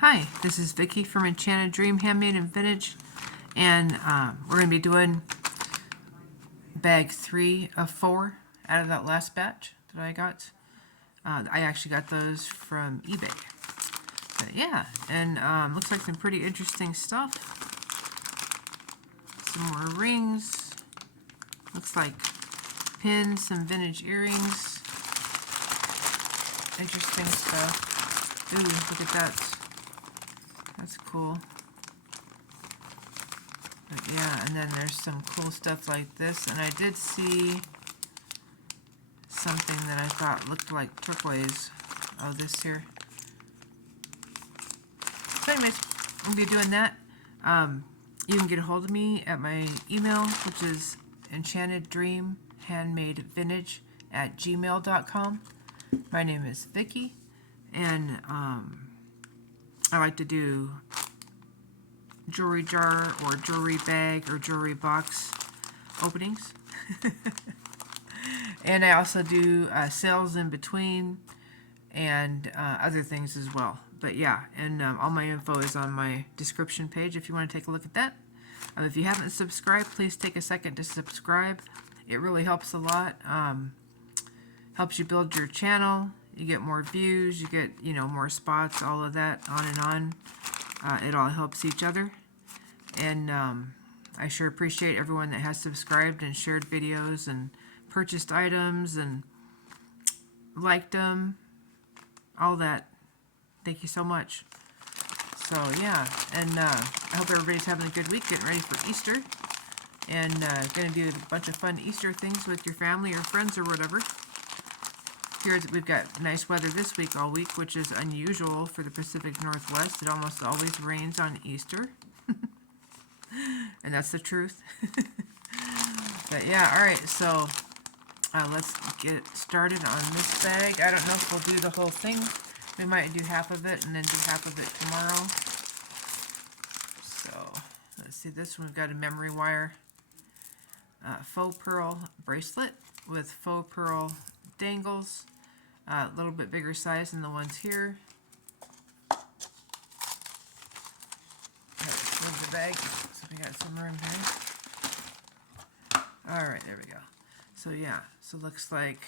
Hi, this is Vicky from Enchanted Dream Handmade and Vintage, and we're going to be doing bag 3 of 4 out of that last batch that I got. I actually got those from eBay. But yeah, and looks like some pretty interesting stuff. Some more rings. Looks like pins, some vintage earrings. Interesting stuff. Ooh, look at that. That's cool. But yeah, and then there's some cool stuff like this. And I did see something that I thought looked like turquoise. Oh, this here. So anyways, I'm going to be doing that. You can get a hold of me at my email, which is enchanteddreamhandmadevintage@gmail.com. My name is Vicky, and I like to do jewelry jar or jewelry bag or jewelry box openings. And I also do sales in between and other things as well. But yeah, and all my info is on my description page if you want to take a look at that. If you haven't subscribed, please take a second to subscribe. It really helps a lot. Helps you build your channel. You get more views, you get, more spots, all of that, on and on. It all helps each other. And I sure appreciate everyone that has subscribed and shared videos and purchased items and liked them. All that. Thank you so much. So yeah, and I hope everybody's having a good week, getting ready for Easter. And going to do a bunch of fun Easter things with your family or friends or whatever. Here we've got nice weather this week all week, which is unusual for the Pacific Northwest. It almost always rains on Easter. And that's the truth. But yeah, alright, so let's get started on this bag. I don't know if we'll do the whole thing. We might do half of it and then do half of it tomorrow. So, let's see, this one we've got a memory wire faux pearl bracelet with faux pearl dangles. A little bit bigger size than the ones here. Let's move the bag so we got some room here. Alright, there we go. So yeah, so it looks like,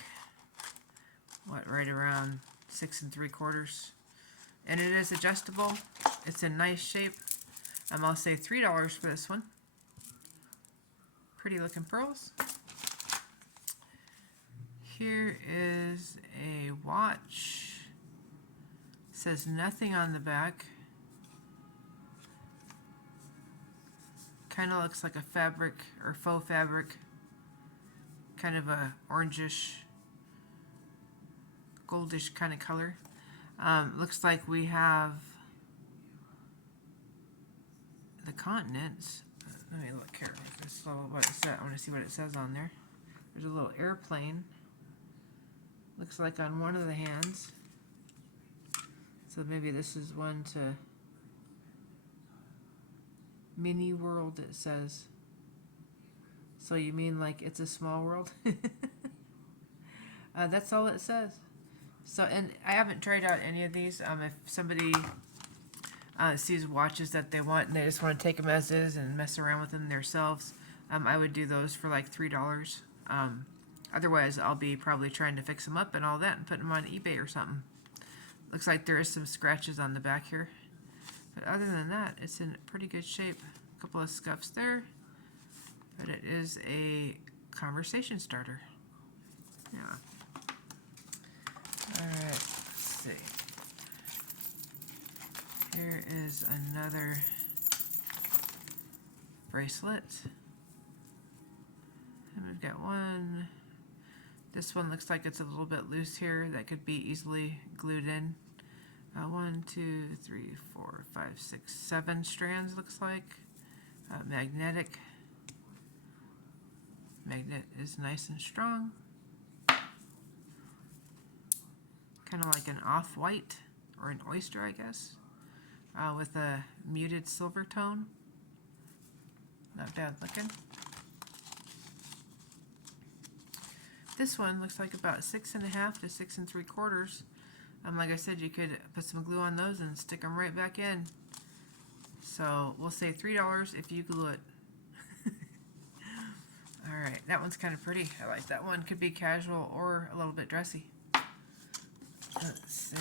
right around 6 3/4. And it is adjustable. It's in nice shape. I'll say $3 for this one. Pretty looking pearls. Here is a watch. It says nothing on the back. Kind of looks like a fabric or faux fabric. Kind of a orangish, goldish kind of color. Looks like we have the continents. Let me look here. What it says. I want to see what it says on there. There's a little airplane. Looks like on one of the hands. So maybe this is one to mini world, it says. So you mean like it's a small world? That's all it says. So, and I haven't tried out any of these. If somebody sees watches that they want and they just want to take them as is and mess around with them themselves, I would do those for like $3. Otherwise, I'll be probably trying to fix them up and all that and put them on eBay or something. Looks like there is some scratches on the back here. But other than that, it's in pretty good shape. A couple of scuffs there. But it is a conversation starter. Yeah. Alright, let's see. Here is another bracelet. And we've got one. This one looks like it's a little bit loose here. That could be easily glued in. 1, 2, 3, 4, 5, 6, 7 strands looks like. Magnetic. Magnet is nice and strong. Kind of like an off-white or an oyster, I guess, with a muted silver tone. Not bad looking. This one looks like about 6 1/2 to 6 3/4. Like I said, you could put some glue on those and stick them right back in. So we'll say $3 if you glue it. Alright, that one's kind of pretty. I like that one. Could be casual or a little bit dressy. Let's see.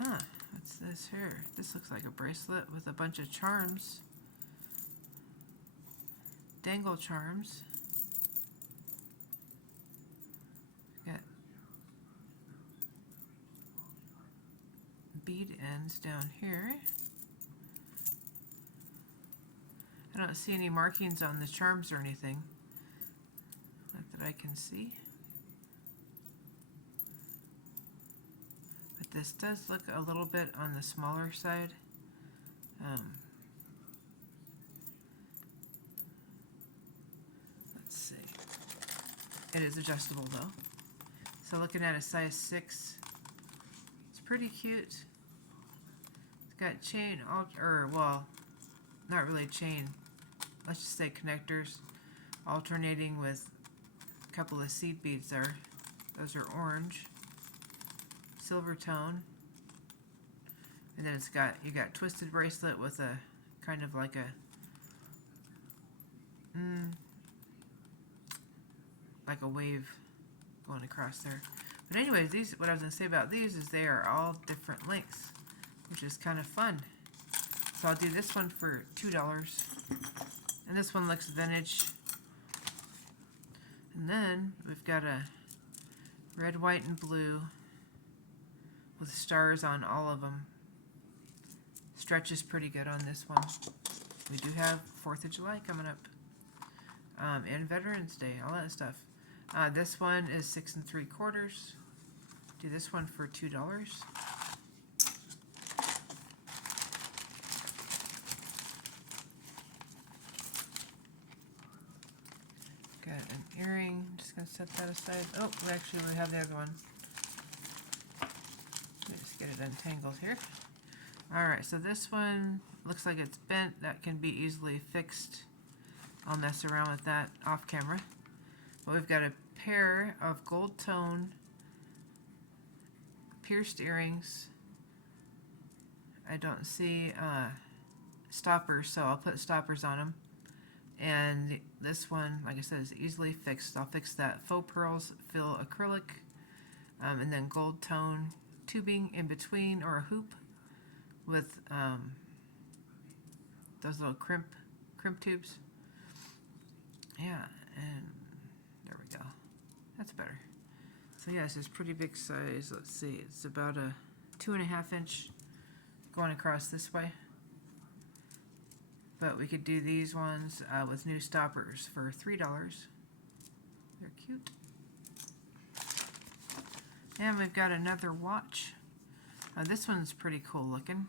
Huh, what's this here? This looks like a bracelet with a bunch of charms. Dangle charms. Got bead ends down here. I don't see any markings on the charms or anything. Not that I can see. But this does look a little bit on the smaller side. Let's see. It is adjustable though. So looking at a size 6, it's pretty cute. It's got chain, or well, not really chain. Let's just say connectors, alternating with a couple of seed beads there. Those are orange, silver tone, and then it's got, you got twisted bracelet with a kind of like a wave going across there. But anyways, these, what I was going to say about these is they are all different lengths, which is kind of fun. So I'll do this one for $2. And this one looks vintage. And then we've got a red, white, and blue with stars on all of them. Stretches pretty good on this one. We do have 4th of July coming up. And Veterans Day, all that stuff. This one is 6 3/4. Do this one for $2. Got an earring. I'm just going to set that aside. Oh, we have the other one. Let me just get it untangled here. Alright, so this one looks like it's bent. That can be easily fixed. I'll mess around with that off camera. But we've got a pair of gold tone pierced earrings. I don't see stoppers, so I'll put stoppers on them. And this one, like I said, is easily fixed. I'll fix that faux pearls, fill acrylic, and then gold tone tubing in between, or a hoop with those little crimp tubes. Yeah, and there we go. That's better. So yeah, this is pretty big size. Let's see, it's about a 2.5 inch going across this way. But we could do these ones with new stoppers for $3. They're cute. And we've got another watch. This one's pretty cool looking.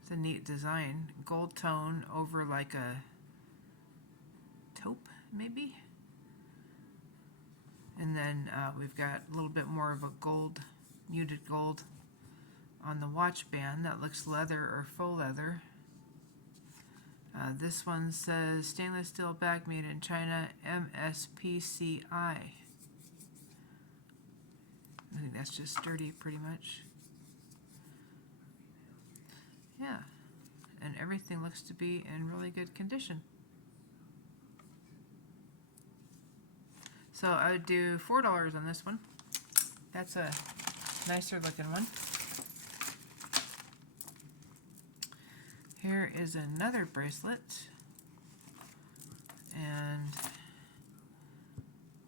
It's a neat design. Gold tone over like a taupe, maybe? And then we've got a little bit more of a gold, muted gold on the watch band. That looks leather or faux leather. This one says stainless steel back, made in China, MSPCI. I think that's just sturdy pretty much. Yeah, and everything looks to be in really good condition. So I would do $4 on this one. That's a nicer looking one. Here is another bracelet, and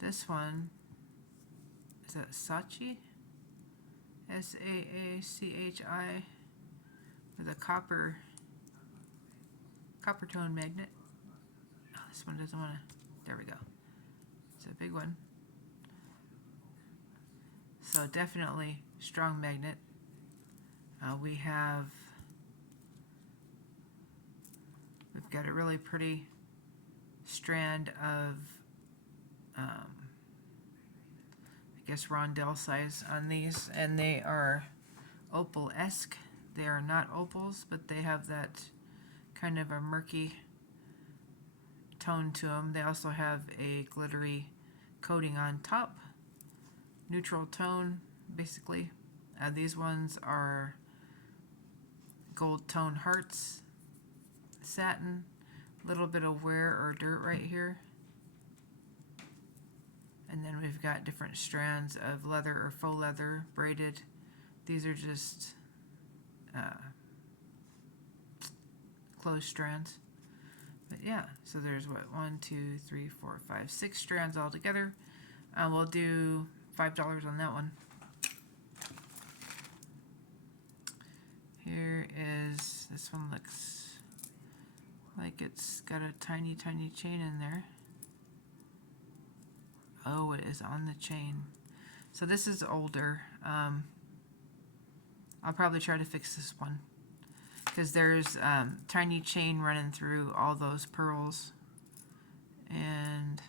this one is that Saatchi, S-A-A-C-H-I, with a copper tone magnet. Oh, this one doesn't want to. There we go. It's a big one. So definitely strong magnet. We've got a really pretty strand of, I guess, rondelle size on these, and they are opal-esque. They are not opals, but they have that kind of a murky tone to them. They also have a glittery coating on top. neutral tone, basically. These ones are gold tone hearts, satin, a little bit of wear or dirt right here. And then we've got different strands of leather or faux leather braided. These are just closed strands. But yeah, so there's what, 1, 2, 3, 4, 5, 6 strands all together. We'll do $5 on that one. Here is, this one looks like it's got a tiny chain in there. Oh, it is on the chain. So this is older. I'll probably try to fix this one, because there's tiny chain running through all those pearls, and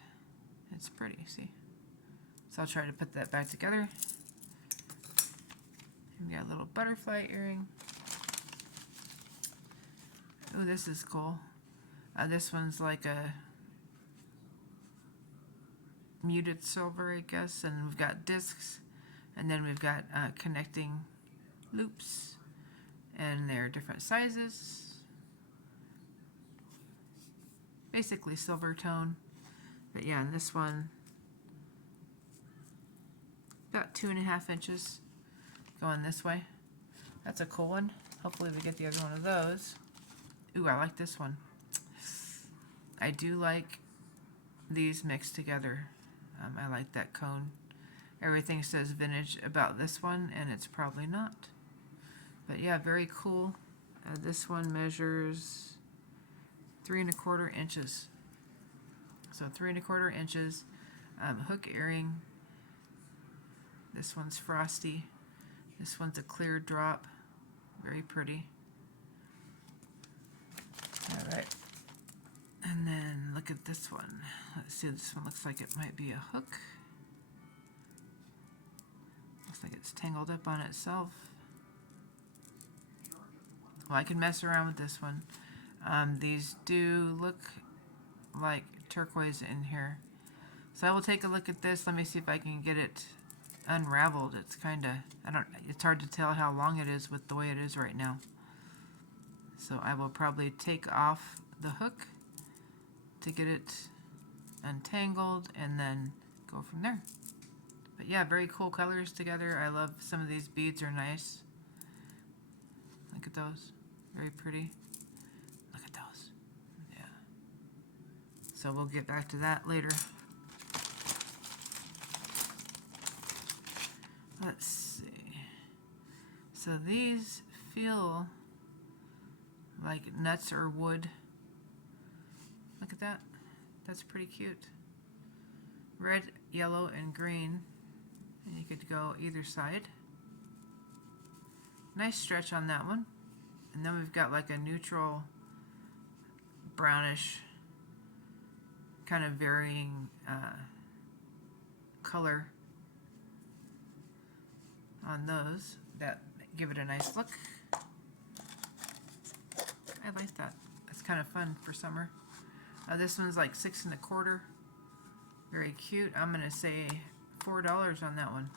it's pretty, see? So I'll try to put that back together. We got a little butterfly earring. Oh, this is cool. This one's like a muted silver, I guess, and we've got discs, and then we've got connecting loops, and they're different sizes. Basically silver tone. But yeah, and this one about 2.5 inches going this way. That's a cool one. Hopefully we get the other one of those. Ooh, I like this one. I do like these mixed together. I like that cone. Everything says vintage about this one, and it's probably not. But yeah, very cool. This one measures 3¼ inches. So 3¼ inches. Hook earring. This one's frosty. This one's a clear drop. Very pretty. Alright. And then look at this one. Let's see, this one looks like it might be a hook. Looks like it's tangled up on itself. Well, I can mess around with this one. These do look like turquoise in here. So I will take a look at this. Let me see if I can get it unraveled. It's kind of, it's hard to tell how long it is with the way it is right now. So I will probably take off the hook to get it untangled and then go from there. But yeah, very cool colors together. I love some of these beads, are nice. Look at those. Very pretty. Look at those. Yeah. So we'll get back to that later. Let's see. So these feel like nuts or wood. Look at that. That's pretty cute. Red, yellow, and green. And you could go either side. Nice stretch on that one. And then we've got like a neutral brownish kind of varying color on those that give it a nice look. I like that. It's kind of fun for summer. This one's like 6 1/4. Very cute. I'm gonna say $4 on that one.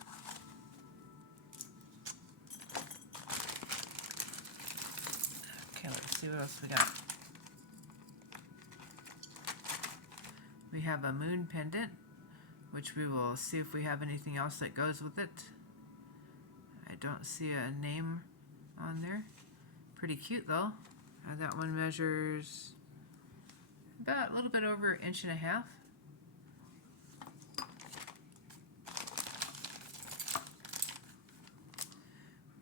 Okay, let's see what else we got. We have a moon pendant, which we will see if we have anything else that goes with it. I don't see a name on there. Pretty cute though. That one measures about a little bit over 1.5 inches.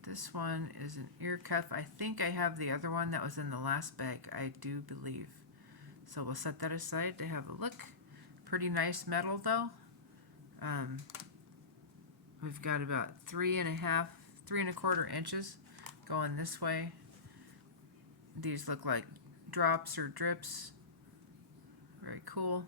This one is an ear cuff. I think I have the other one that was in the last bag, I do believe. So we'll set that aside to have a look. Pretty nice metal though. We've got about 3 1/4 inches going this way. These look like drops or drips. Very cool.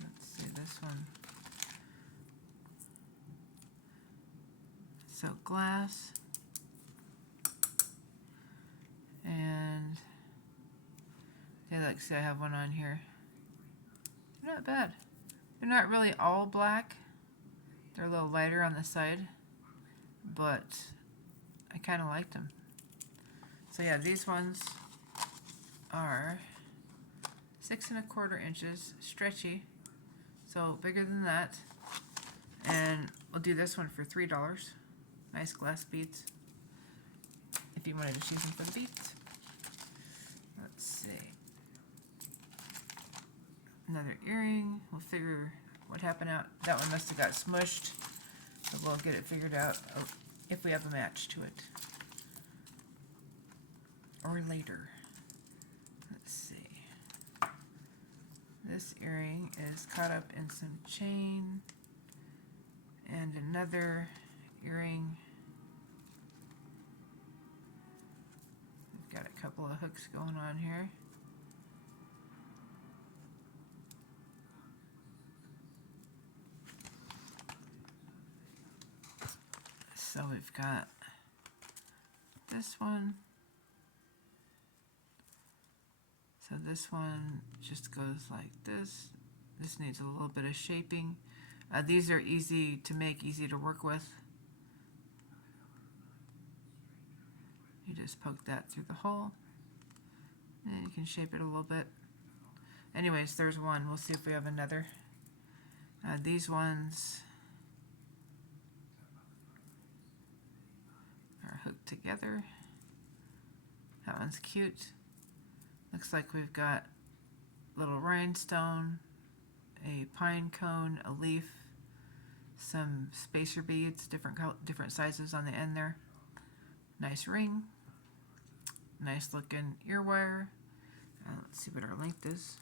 Let's see this one. So glass. And Like, see, I have one on here. They're not bad. They're not really all black. They're a little lighter on the side, but I kind of liked them. So yeah, these ones are 6 1/4 inches, stretchy, so bigger than that. And we'll do this one for $3. Nice glass beads, if you wanted to choose them for the beads. Let's see. Another earring. We'll figure what happened out. That one must have got smushed, but we'll get it figured out if we have a match to it. Or later. Let's see. This earring is caught up in some chain. And another earring. We've got a couple of hooks going on here. So we've got this one. So this one just goes like this. This needs a little bit of shaping. These are easy to make, easy to work with. You just poke that through the hole, and you can shape it a little bit. Anyways, there's one. We'll see if we have another. These ones are hooked together. That one's cute. Looks like we've got a little rhinestone, a pine cone, a leaf, some spacer beads, different sizes on the end there. Nice ring. Nice looking ear wire. Let's see what our length is.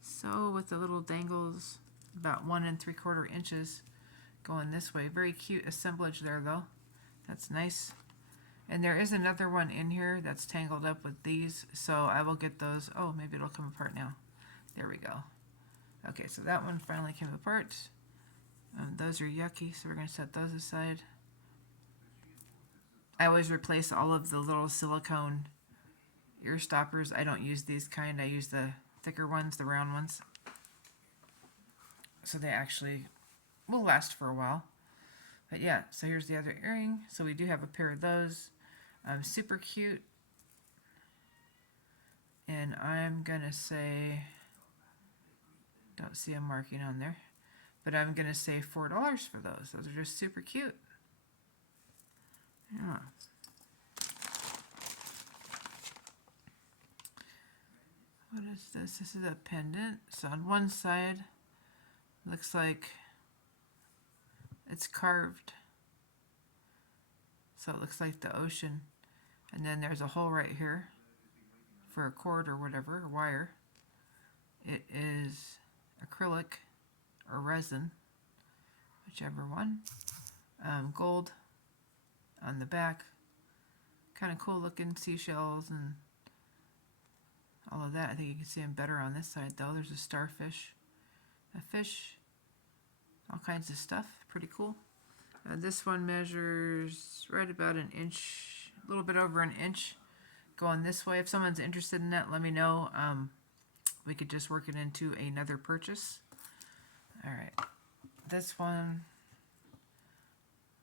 So with the little dangles, about 1 3/4 inches going this way. Very cute assemblage there though. That's nice. And there is another one in here that's tangled up with these, so I will get those. Oh, maybe it'll come apart now. There we go. Okay, so that one finally came apart. Those are yucky, so we're going to set those aside. I always replace all of the little silicone ear stoppers. I don't use these kind. I use the thicker ones, the round ones. So they actually will last for a while. But yeah, so here's the other earring. So we do have a pair of those. Super cute. And I'm going to say, don't see a marking on there, but I'm going to say $4 for those. Those are just super cute. Yeah. What is this? This is a pendant. So on one side, looks like it's carved. So it looks like the ocean. And then there's a hole right here for a cord or whatever, or wire. It is acrylic or resin, whichever one. Gold on the back. Kind of cool looking seashells and all of that. I think you can see them better on this side though. There's a starfish, a fish, all kinds of stuff. Pretty cool. This one measures right about an inch, a little bit over an inch, going this way. If someone's interested in that, let me know. We could just work it into another purchase. All right, this one,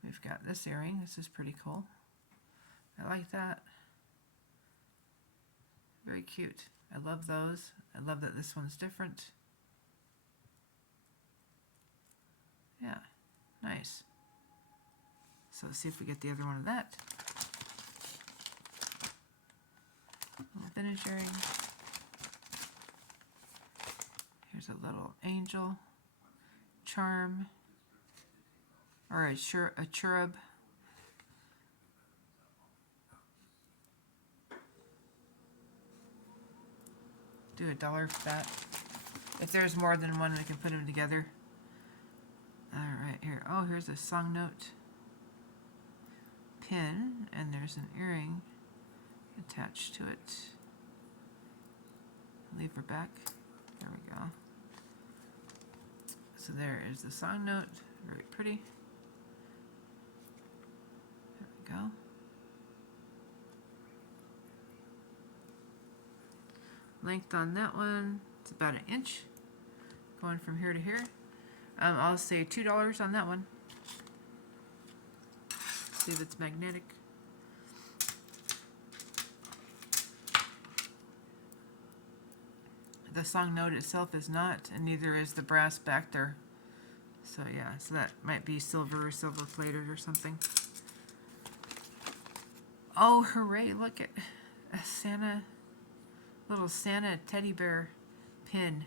we've got this earring. This is pretty cool. I like that. Very cute. I love those. I love that this one's different. Yeah, nice. So let's see if we get the other one of that. Little vintage earring. Here's a little angel, charm, or a cherub. Do $1 for that. If there's more than one, we can put them together. All right, here. Oh, here's a song note pin, and there's an earring attached to it. Leave her back. There we go. So there is the song note. Very pretty. There we go. Length on that one, it's about 1 inch, going from here to here. I'll say $2 on that one. See if it's magnetic. The song note itself is not, and neither is the brass back there. So yeah, so that might be silver or silver plated or something. Oh, hooray, look at a Santa, little Santa teddy bear pin.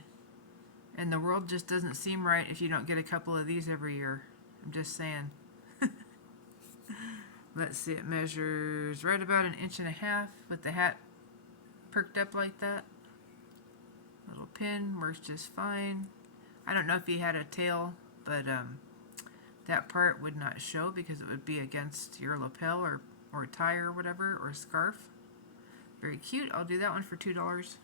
And the world just doesn't seem right if you don't get a couple of these every year. I'm just saying. Let's see, it measures right about 1.5 inches with the hat perked up like that. Little pin works just fine. I don't know if he had a tail, but that part would not show because it would be against your lapel or tie or whatever, or scarf. Very cute. I'll do that one for $2.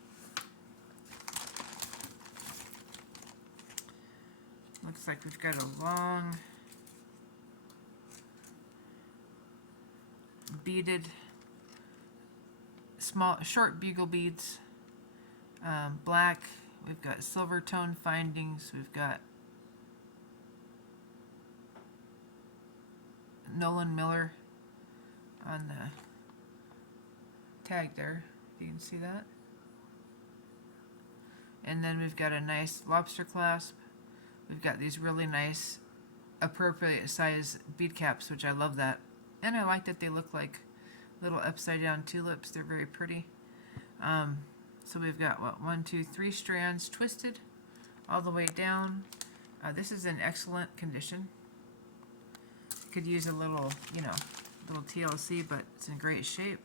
Looks like we've got a long beaded short bugle beads, black. We've got silver tone findings. We've got Nolan Miller on the tag there. You can see that. And then we've got a nice lobster clasp. We've got these really nice appropriate size bead caps, which I love that. And I like that they look like little upside down tulips. They're very pretty. So we've got, what, 1, 2, 3 strands twisted all the way down. This is in excellent condition. Could use a little, little TLC, but it's in great shape.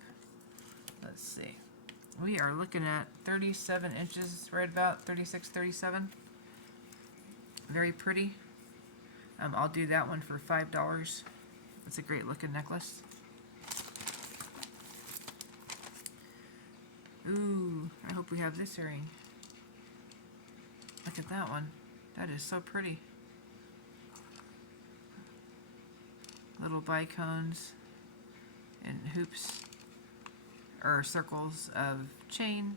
Let's see. We are looking at 37 inches, right about 36, 37. Very pretty. I'll do that one for $5. It's a great looking necklace. Ooh, I hope we have this earring. Look at that one. That is so pretty. Little bicones and hoops or circles of chain.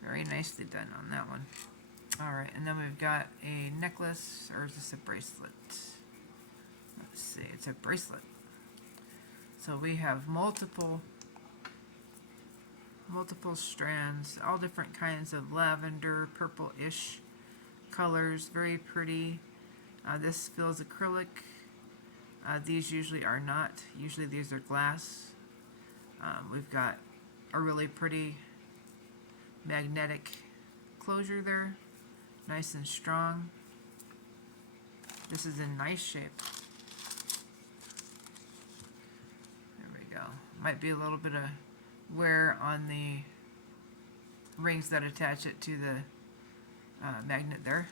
Very nicely done on that one. Alright, and then we've got a necklace, or is this a bracelet? Let's see, it's a bracelet. So we have multiple strands, all different kinds of lavender, purple-ish colors, very pretty. This feels acrylic. These usually are not. Usually these are glass. We've got a really pretty magnetic closure there, nice and strong. This is in nice shape. There we go. Might be a little bit of wear on the rings that attach it to the magnet there.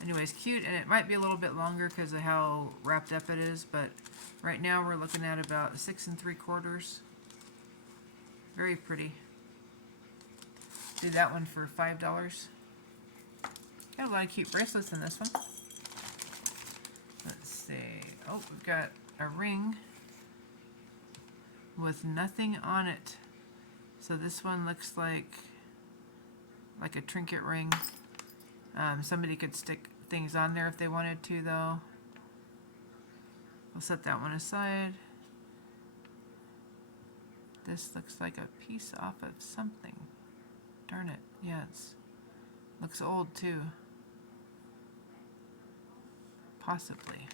Anyways, cute, and it might be a little bit longer because of how wrapped up it is, but right now we're looking at about 6 3/4. Very pretty. Do that one for $5. Got a lot of cute bracelets in this one. Let's see. Oh, we've got a ring with nothing on it. So this one looks like a trinket ring. Somebody could stick things on there if they wanted to, though. We'll set that one aside. This looks like a piece off of something. Darn it. Yeah, it's looks old too. Possibly.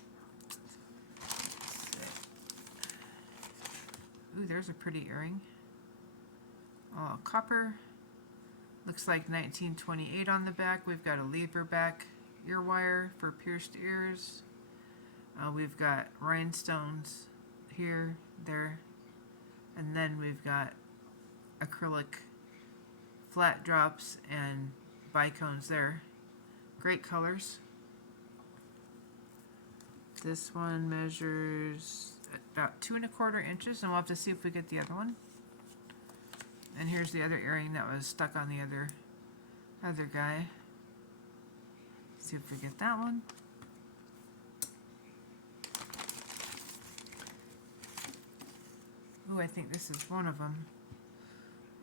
Ooh, there's a pretty earring. Oh, copper. Looks like 1928 on the back. We've got a lever back ear wire for pierced ears. We've got rhinestones here, there, and then we've got acrylic flat drops and bicones there. Great colors. This one measures about 2 1/4 inches, and we'll have to see if we get the other one. And here's the other earring that was stuck on the other guy. See if we get that one. Ooh, I think this is one of them.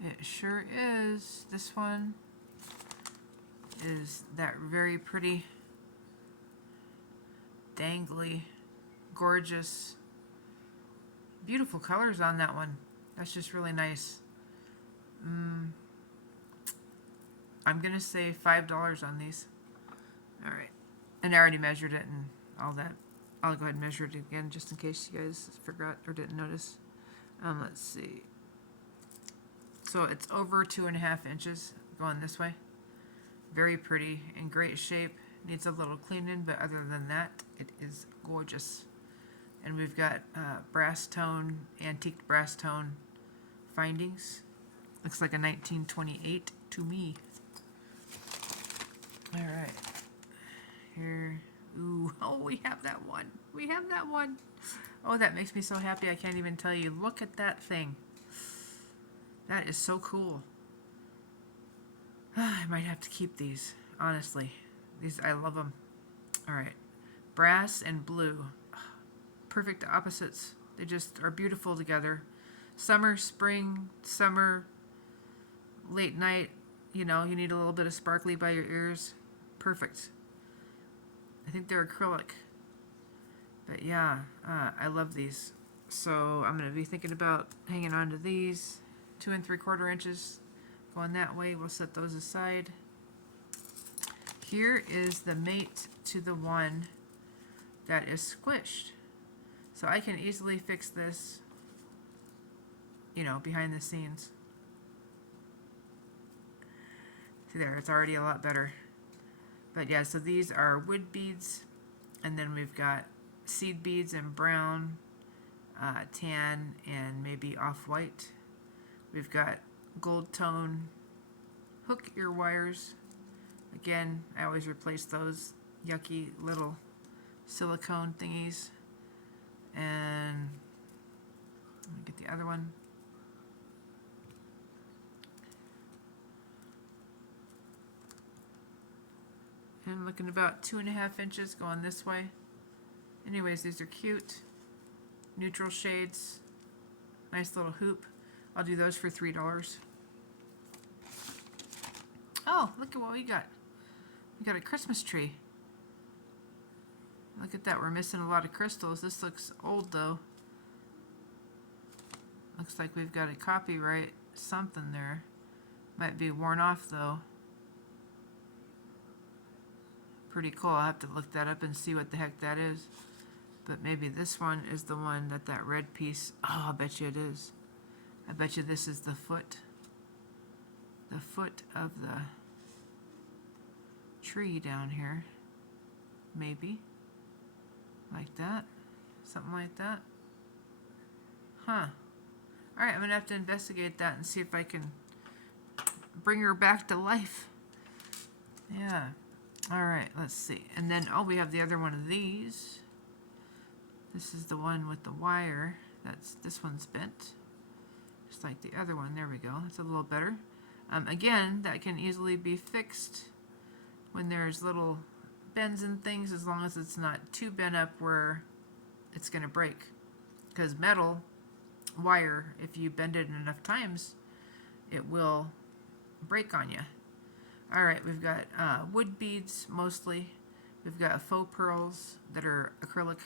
It It sure is. This one is that very pretty, dangly, gorgeous, beautiful colors on that one. That's just really nice. I'm gonna say $5 on these. All right, and I already measured it and all that. I'll go ahead and measure it again just in case you guys forgot or didn't notice. Let's see. So it's over 2.5 inches going this way. Very pretty, in great shape. Needs a little cleaning, but other than that, it is gorgeous. And we've got brass tone, antique brass tone findings. Looks like a 1928 to me. All right. Here. Ooh, oh, we have that one. We have that one. Oh, that makes me so happy. I can't even tell you. Look at that thing. That is so cool. I might have to keep these, honestly. These, I love them. All right. Brass and blue. Perfect opposites. They just are beautiful together. Summer, spring, summer, late night. You know, you need a little bit of sparkly by your ears. Perfect. I think they're acrylic. But yeah, I love these. So I'm going to be thinking about hanging on to these. 2 3/4 inches going that way. We'll set those aside. Here is the mate to the one that is squished. So I can easily fix this, you know, behind the scenes. See there, it's already a lot better. But yeah, so these are wood beads, and then we've got seed beads in brown, tan, and maybe off-white. We've got gold tone hook ear wires. Again, I always replace those yucky little silicone thingies. And let me get the other one. And looking about 2.5 inches going this way. Anyways, these are cute. Neutral shades. Nice little hoop. I'll do those for $3. Oh, look at what we got. We got a Christmas tree. Look at that. We're missing a lot of crystals. This looks old though. Looks like we've got a copyright something there. Might be worn off though. Pretty cool. I'll have to look that up and see what the heck that is. But maybe this one is the one that red piece. Oh, I bet you it is. I bet you this is the foot. The foot of the tree down here. Maybe. Like that. Something like that. Huh. Alright, I'm going to have to investigate that and see if I can bring her back to life. Yeah. Alright, let's see. And then, oh, we have the other one of these. This is the one with the wire. This one's bent. Just like the other one. There we go. That's a little better. Again, that can easily be fixed when there's little bends and things, as long as it's not too bent up where it's going to break. Because metal wire, if you bend it enough times, it will break on you. Alright, we've got wood beads mostly. We've got faux pearls that are acrylic.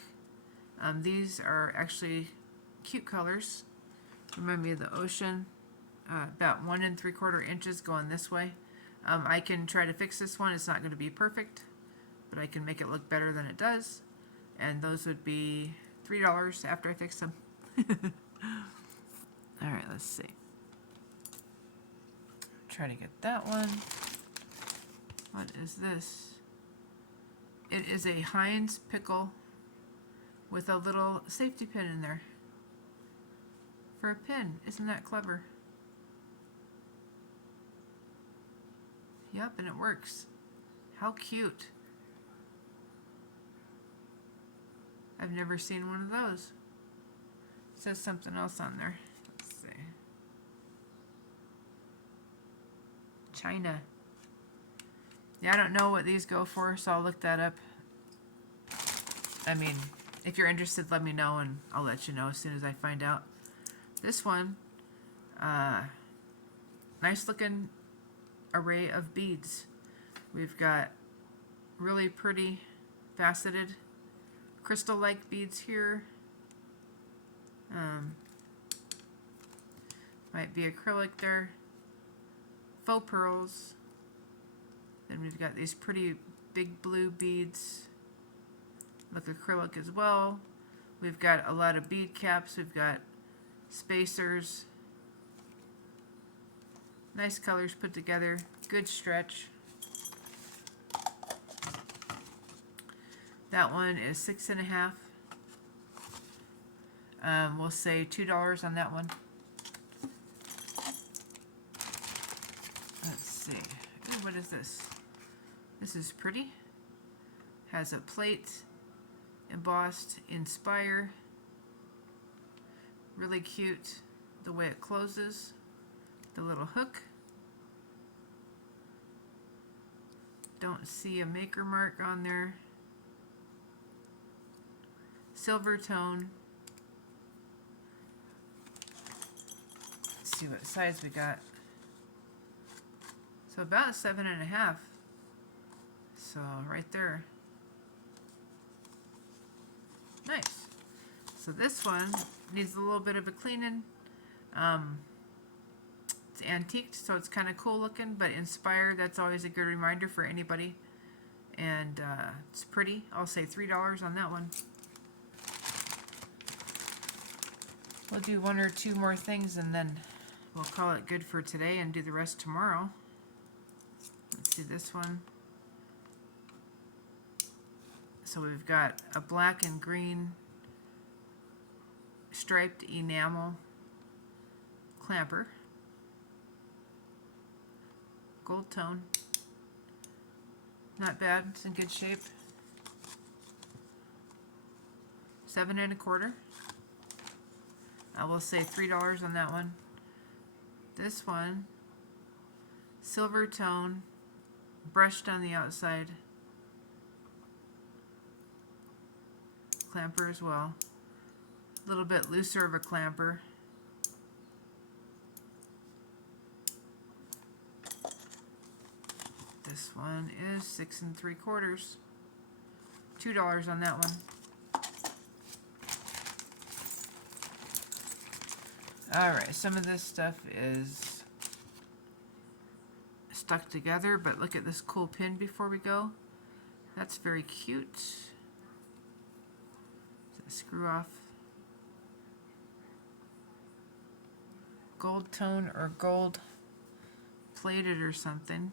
These are actually cute colors. Remind me of the ocean. About 1 3/4 inches going this way. I can try to fix this one. It's not going to be perfect, but I can make it look better than it does. And those would be $3 after I fix them. Alright, let's see. Try to get that one. What is this? It is a Heinz pickle with a little safety pin in there. For a pin. Isn't that clever? Yep, and it works. How cute. I've never seen one of those. It says something else on there. Let's see. China. Yeah, I don't know what these go for, so I'll look that up. I mean, if you're interested, let me know, and I'll let you know as soon as I find out. This one, nice looking array of beads. We've got really pretty faceted crystal-like beads here. Might be acrylic there. Faux pearls. Then we've got these pretty big blue beads. Look acrylic as well. We've got a lot of bead caps. We've got spacers. Nice colors put together. Good stretch. That one is 6.5. We'll say $2 on that one. Let's see. Ooh, what is this? This is pretty. Has a plate, embossed, inspire. Really cute the way it closes. The little hook. Don't see a maker mark on there. Silver tone. Let's see what size we got. So about 7.5. So right there. Nice. So this one needs a little bit of a cleaning. It's antiqued, so it's kind of cool looking, but inspired, that's always a good reminder for anybody. And it's pretty. I'll say $3 on that one. We'll do one or two more things and then we'll call it good for today and do the rest tomorrow. Let's see this one. So we've got a black and green striped enamel clamper. Gold tone. Not bad, it's in good shape. 7.25. I will say $3 on that one. This one, silver tone, brushed on the outside. Clamper as well. A little bit looser of a clamper. This one is 6 3/4. $2 on that one. Alright, some of this stuff is stuck together, but look at this cool pin before we go. That's very cute. Screw off. Gold tone or gold plated or something.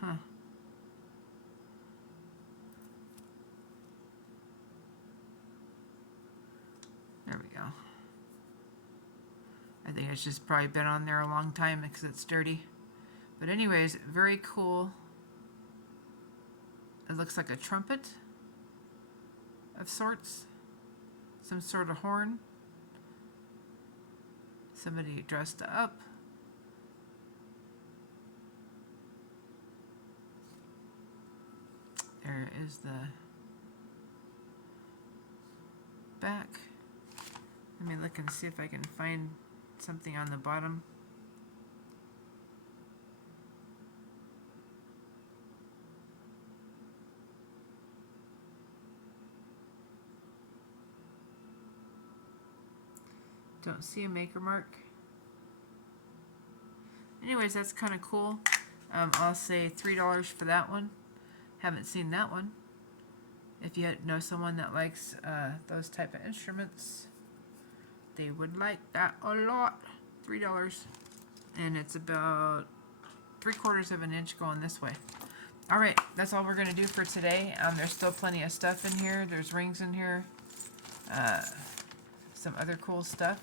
Huh. There we go. I think it's just probably been on there a long time because it's dirty. But anyways, very cool. It looks like a trumpet of sorts. Some sort of horn. Somebody dressed up. There is the back. Let me look and see if I can find something on the bottom. Don't see a maker mark. Anyways, that's kind of cool. I'll say $3 for that one. Haven't seen that one. If you know someone that likes those type of instruments, they would like that a lot. $3. And it's about 3/4 of an inch going this way. Alright, that's all we're going to do for today. There's still plenty of stuff in here. There's rings in here. Some other cool stuff.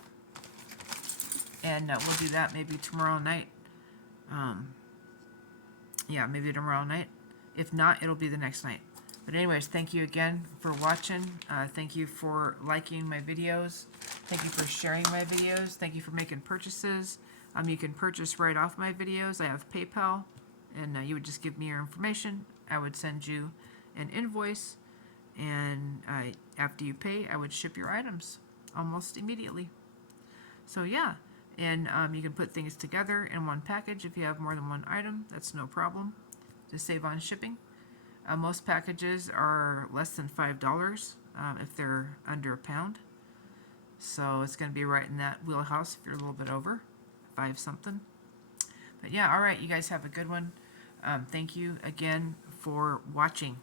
And we'll do that maybe tomorrow night. Yeah, maybe tomorrow night. If not, it'll be the next night. But anyways, thank you again for watching. Thank you for liking my videos. Thank you for sharing my videos. Thank you for making purchases. You can purchase right off my videos. I have PayPal, and you would just give me your information. I would send you an invoice, and after you pay, I would ship your items almost immediately. So yeah, and you can put things together in one package if you have more than one item. That's no problem to save on shipping. Most packages are less than $5 if they're under a pound. So it's going to be right in that wheelhouse if you're a little bit over 5 something. But yeah, all right, you guys have a good one. Thank you again for watching.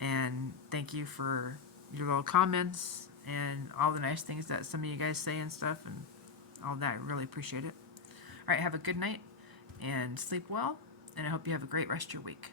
And thank you for your little comments and all the nice things that some of you guys say and stuff and all that. I really appreciate it. All right, have a good night and sleep well. And I hope you have a great rest of your week.